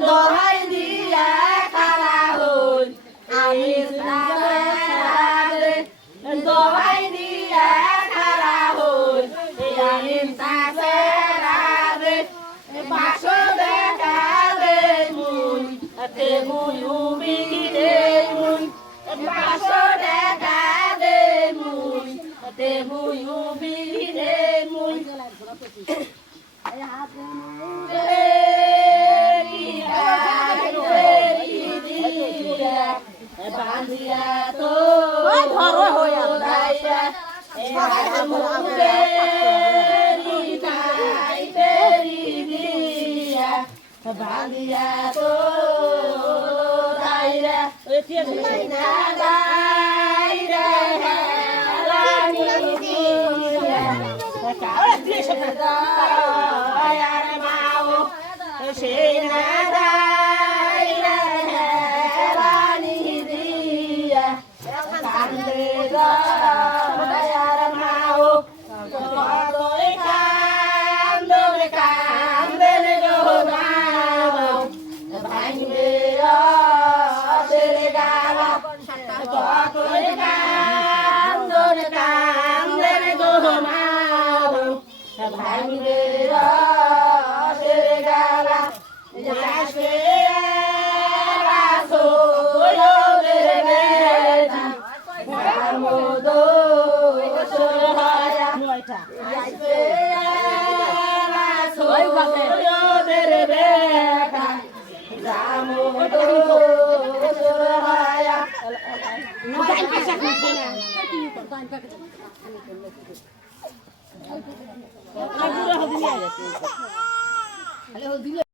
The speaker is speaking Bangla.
দোহাই দিয়া খারা হই আমি দোহাই দিয়া খারা হই আমি পাশো দেখা দে মুই তে মুই উবি দে মুই পাশো দেখা দে মুই তে মুই উবি দে মুই বান্ধিয়া তো ধরো হইয়া দাইয়া বান্ধিয়া তো দাইরা সেই না